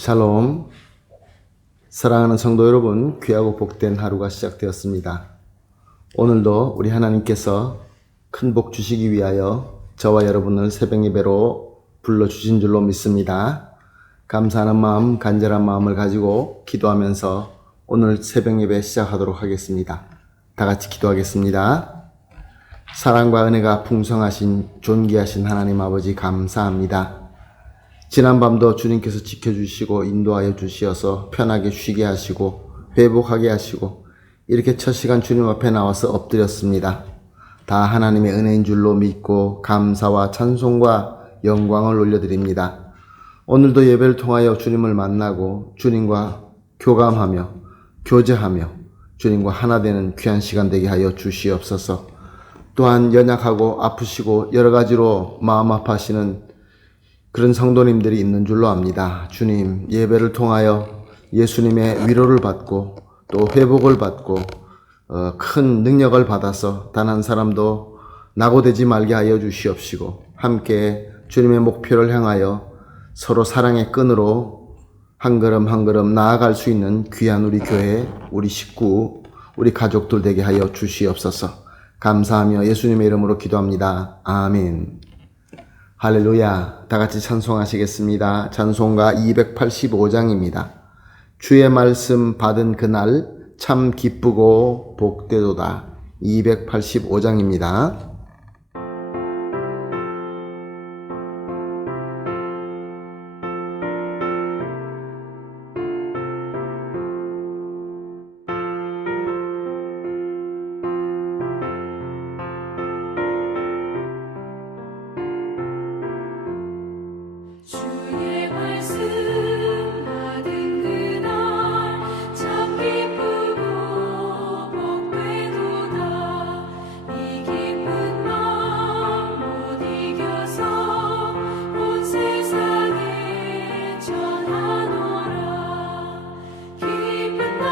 샬롬. 사랑하는 성도 여러분, 귀하고 복된 하루가 시작되었습니다. 오늘도 우리 하나님께서 큰 복 주시기 위하여 저와 여러분을 새벽 예배로 불러주신 줄로 믿습니다. 감사하는 마음, 간절한 마음을 가지고 기도하면서 오늘 새벽 예배 시작하도록 하겠습니다. 다 같이 기도하겠습니다. 사랑과 은혜가 풍성하신 존귀하신 하나님 아버지 감사합니다. 지난밤도 주님께서 지켜주시고 인도하여 주시어서 편하게 쉬게 하시고 회복하게 하시고 이렇게 첫 시간 주님 앞에 나와서 엎드렸습니다. 다 하나님의 은혜인 줄로 믿고 감사와 찬송과 영광을 올려드립니다. 오늘도 예배를 통하여 주님을 만나고 주님과 교감하며 교제하며 주님과 하나 되는 귀한 시간 되게 하여 주시옵소서. 또한 연약하고 아프시고 여러 가지로 마음 아파하시는 그런 성도님들이 있는 줄로 압니다. 주님, 예배를 통하여 예수님의 위로를 받고 또 회복을 받고 큰 능력을 받아서 단 한 사람도 낙오되지 말게 하여 주시옵시고 함께 주님의 목표를 향하여 서로 사랑의 끈으로 한 걸음 한 걸음 나아갈 수 있는 귀한 우리 교회, 우리 식구, 우리 가족들 되게 하여 주시옵소서. 감사하며 예수님의 이름으로 기도합니다. 아멘. 할렐루야. 다 같이 찬송하시겠습니다. 찬송가 285장입니다. 주의 말씀 받은 그날 참 기쁘고 복되도다. 285장입니다. 주의 말씀 받은 그날 참 기쁘고 복되도다. 이 기쁜 마음 못 이겨서 온 세상에 전하노라. 기쁜 날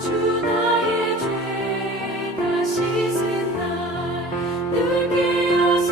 주 나의 죄 다 씻은 날 늘 깨어서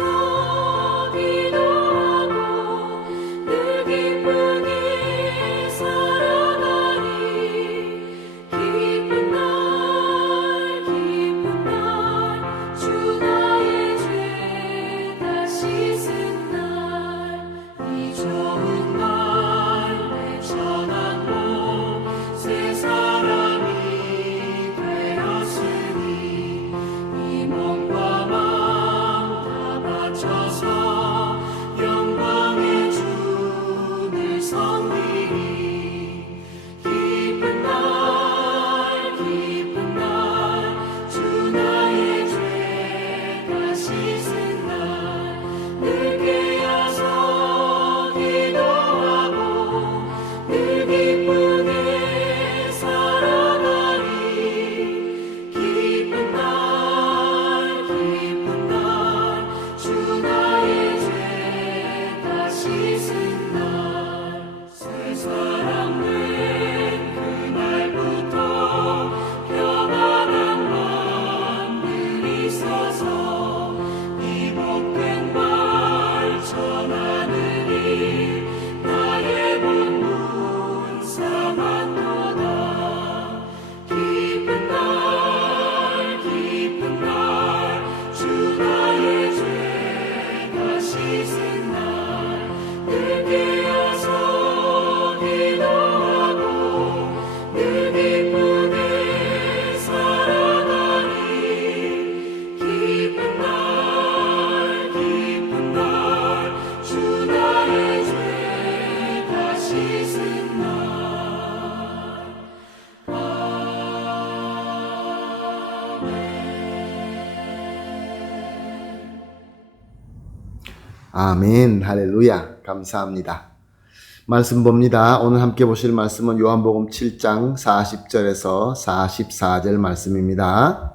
아멘. 할렐루야. 감사합니다. 말씀 봅니다. 오늘 함께 보실 말씀은 요한복음 7장 40절에서 44절 말씀입니다.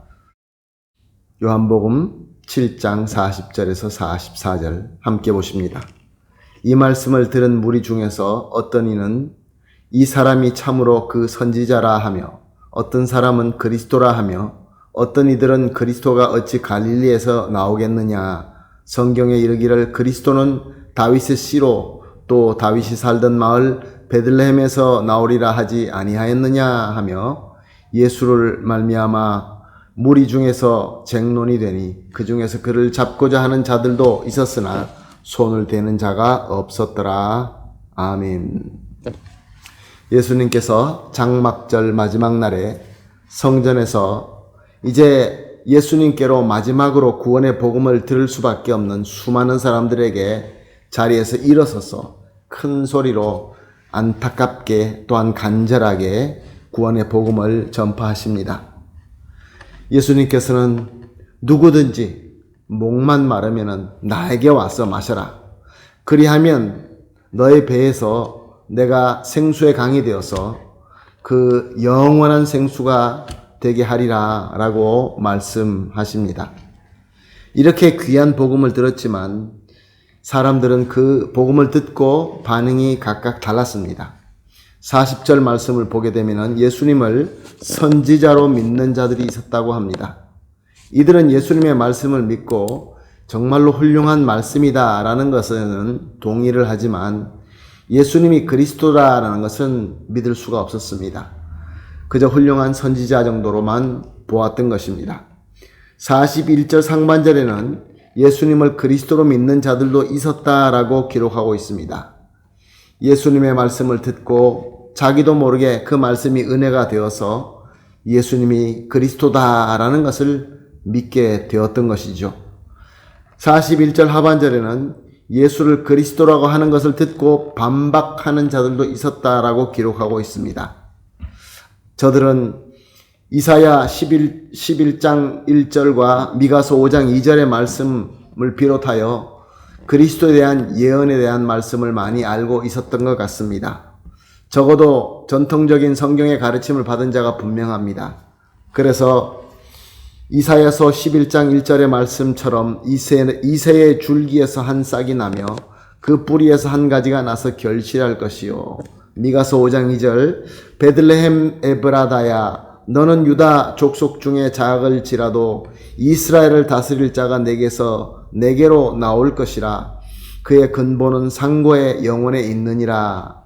요한복음 7장 40절에서 44절 함께 보십니다. 이 말씀을 들은 무리 중에서 어떤 이는 이 사람이 참으로 그 선지자라 하며 어떤 사람은 그리스도라 하며 어떤 이들은 그리스도가 어찌 갈릴리에서 나오겠느냐 성경에 이르기를 그리스도는 다윗의 씨로 또 다윗이 살던 마을 베들레헴에서 나오리라 하지 아니하였느냐 하며 예수를 말미암아 무리 중에서 쟁론이 되니 그 중에서 그를 잡고자 하는 자들도 있었으나 손을 대는 자가 없었더라. 아멘. 예수님께서 장막절 마지막 날에 성전에서 이제 예수님께로 마지막으로 구원의 복음을 들을 수밖에 없는 수많은 사람들에게 자리에서 일어서서 큰 소리로 안타깝게 또한 간절하게 구원의 복음을 전파하십니다. 예수님께서는 누구든지 목만 마르면 나에게 와서 마셔라. 그리하면 너의 배에서 내가 생수의 강이 되어서 그 영원한 생수가 되게 하리라 라고 말씀하십니다. 이렇게 귀한 복음을 들었지만 사람들은 그 복음을 듣고 반응이 각각 달랐습니다. 40절 말씀을 보게 되면 예수님을 선지자로 믿는 자들이 있었다고 합니다. 이들은 예수님의 말씀을 믿고 정말로 훌륭한 말씀이다 라는 것은 동의를 하지만 예수님이 그리스도라는 것은 믿을 수가 없었습니다. 그저 훌륭한 선지자 정도로만 보았던 것입니다. 41절 상반절에는 예수님을 그리스도로 믿는 자들도 있었다라고 기록하고 있습니다. 예수님의 말씀을 듣고 자기도 모르게 그 말씀이 은혜가 되어서 예수님이 그리스도다라는 것을 믿게 되었던 것이죠. 41절 하반절에는 예수를 그리스도라고 하는 것을 듣고 반박하는 자들도 있었다라고 기록하고 있습니다. 저들은 이사야 11장 1절과 미가서 5장 2절의 말씀을 비롯하여 그리스도에 대한 예언에 대한 말씀을 많이 알고 있었던 것 같습니다. 적어도 전통적인 성경의 가르침을 받은 자가 분명합니다. 그래서 이사야서 11장 1절의 말씀처럼 이새의 줄기에서 한 싹이 나며 그 뿌리에서 한 가지가 나서 결실할 것이요. 미가서 5장 2절 베들레헴 에브라다야 너는 유다 족속 중에 작을지라도 이스라엘을 다스릴 자가 내게로 나올 것이라. 그의 근본은 상고의 영혼에 있느니라.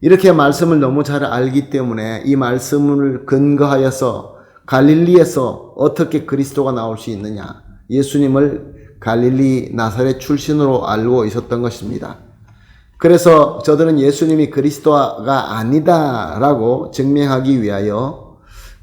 이렇게 말씀을 너무 잘 알기 때문에 이 말씀을 근거하여서 갈릴리에서 어떻게 그리스도가 나올 수 있느냐, 예수님을 갈릴리 나사렛 출신으로 알고 있었던 것입니다. 그래서 저들은 예수님이 그리스도가 아니다라고 증명하기 위하여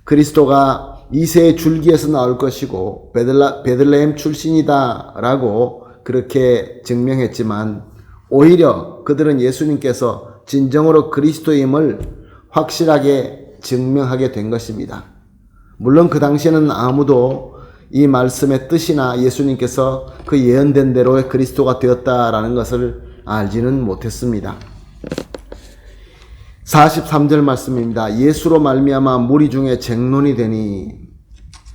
그리스도가 이새의 줄기에서 나올 것이고 베들레헴 출신이다라고 그렇게 증명했지만 오히려 그들은 예수님께서 진정으로 그리스도임을 확실하게 증명하게 된 것입니다. 물론 그 당시에는 아무도 이 말씀의 뜻이나 예수님께서 그 예언된 대로의 그리스도가 되었다라는 것을 알지는 못했습니다. 43절 말씀입니다. 예수로 말미암아 무리 중에 쟁론이 되니,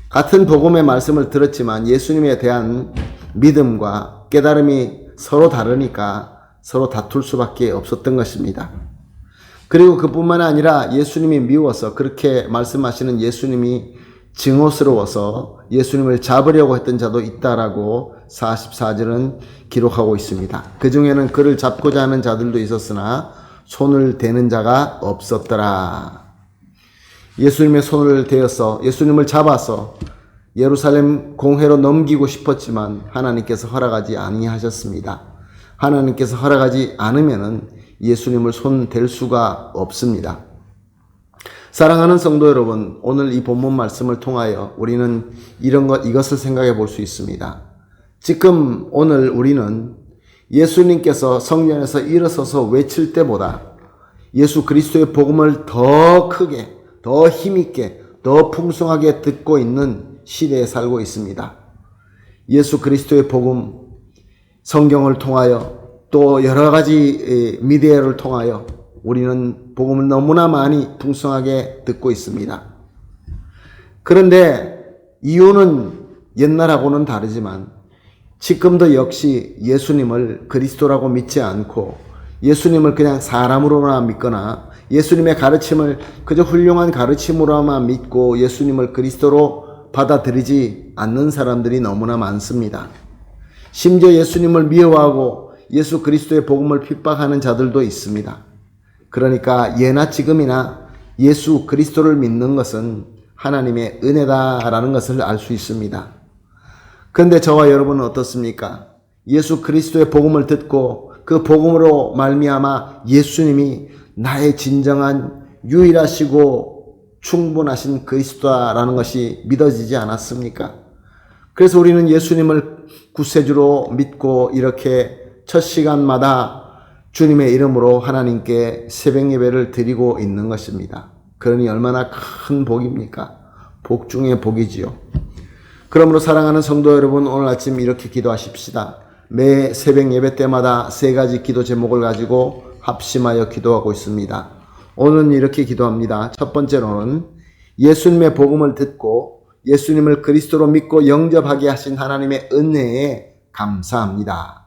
같은 복음의 말씀을 들었지만 예수님에 대한 믿음과 깨달음이 서로 다르니까 서로 다툴 수밖에 없었던 것입니다. 그리고 그뿐만 아니라 예수님이 미워서, 그렇게 말씀하시는 예수님이 증오스러워서 예수님을 잡으려고 했던 자도 있다라고 44절은 기록하고 있습니다. 그 중에는 그를 잡고자 하는 자들도 있었으나 손을 대는 자가 없었더라. 예수님의 손을 대어서 예수님을 잡아서 예루살렘 공회로 넘기고 싶었지만 하나님께서 허락하지 아니하셨습니다. 하나님께서 허락하지 않으면은 예수님을 손 댈 수가 없습니다. 사랑하는 성도 여러분, 오늘 이 본문 말씀을 통하여 우리는 이것을 생각해 볼 수 있습니다. 지금 오늘 우리는 예수님께서 성전에서 일어서서 외칠 때보다 예수 그리스도의 복음을 더 크게, 더 힘있게, 더 풍성하게 듣고 있는 시대에 살고 있습니다. 예수 그리스도의 복음, 성경을 통하여 또 여러 가지 미디어를 통하여 우리는 복음을 너무나 많이 풍성하게 듣고 있습니다. 그런데 이유는 옛날하고는 다르지만 지금도 역시 예수님을 그리스도라고 믿지 않고 예수님을 그냥 사람으로만 믿거나 예수님의 가르침을 그저 훌륭한 가르침으로만 믿고 예수님을 그리스도로 받아들이지 않는 사람들이 너무나 많습니다. 심지어 예수님을 미워하고 예수 그리스도의 복음을 핍박하는 자들도 있습니다. 그러니까 예나 지금이나 예수 그리스도를 믿는 것은 하나님의 은혜다라는 것을 알 수 있습니다. 그런데 저와 여러분은 어떻습니까? 예수 그리스도의 복음을 듣고 그 복음으로 말미암아 예수님이 나의 진정한 유일하시고 충분하신 그리스도라는 것이 믿어지지 않았습니까? 그래서 우리는 예수님을 구세주로 믿고 이렇게 첫 시간마다 주님의 이름으로 하나님께 새벽 예배를 드리고 있는 것입니다. 그러니 얼마나 큰 복입니까? 복 중에 복이지요. 그러므로 사랑하는 성도 여러분, 오늘 아침 이렇게 기도하십시다. 매 새벽 예배 때마다 세 가지 기도 제목을 가지고 합심하여 기도하고 있습니다. 오늘은 이렇게 기도합니다. 첫 번째로는 예수님의 복음을 듣고 예수님을 그리스도로 믿고 영접하게 하신 하나님의 은혜에 감사합니다.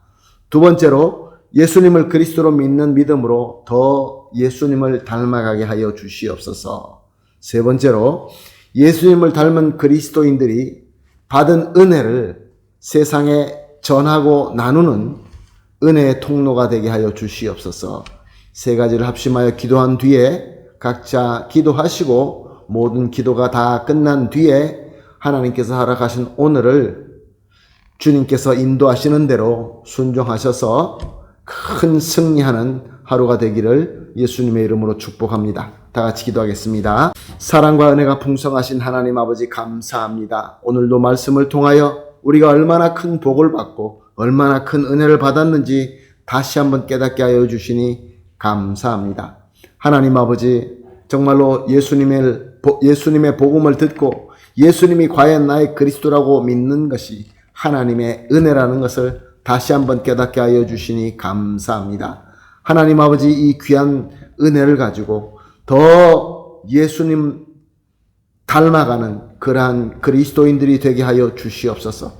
두 번째로 예수님을 그리스도로 믿는 믿음으로 더 예수님을 닮아가게 하여 주시옵소서. 세 번째로 예수님을 닮은 그리스도인들이 받은 은혜를 세상에 전하고 나누는 은혜의 통로가 되게 하여 주시옵소서. 세 가지를 합심하여 기도한 뒤에 각자 기도하시고 모든 기도가 다 끝난 뒤에 하나님께서 허락하신 오늘을 주님께서 인도하시는 대로 순종하셔서 큰 승리하는 하루가 되기를 예수님의 이름으로 축복합니다. 다 같이 기도하겠습니다. 사랑과 은혜가 풍성하신 하나님 아버지 감사합니다. 오늘도 말씀을 통하여 우리가 얼마나 큰 복을 받고 얼마나 큰 은혜를 받았는지 다시 한번 깨닫게 하여 주시니 감사합니다. 하나님 아버지, 정말로 예수님의 복음을 듣고 예수님이 과연 나의 그리스도라고 믿는 것이 하나님의 은혜라는 것을 다시 한번 깨닫게 하여 주시니 감사합니다. 하나님 아버지, 이 귀한 은혜를 가지고 더 예수님 닮아가는 그러한 그리스도인들이 되게 하여 주시옵소서.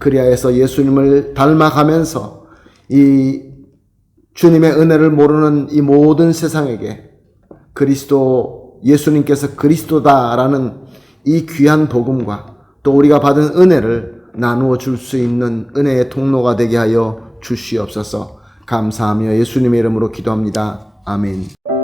그리하여서 예수님을 닮아가면서 이 주님의 은혜를 모르는 이 모든 세상에게 예수님께서 그리스도다라는 이 귀한 복음과 또 우리가 받은 은혜를 나누어 줄 수 있는 은혜의 통로가 되게 하여 주시옵소서. 감사하며 예수님의 이름으로 기도합니다. 아멘.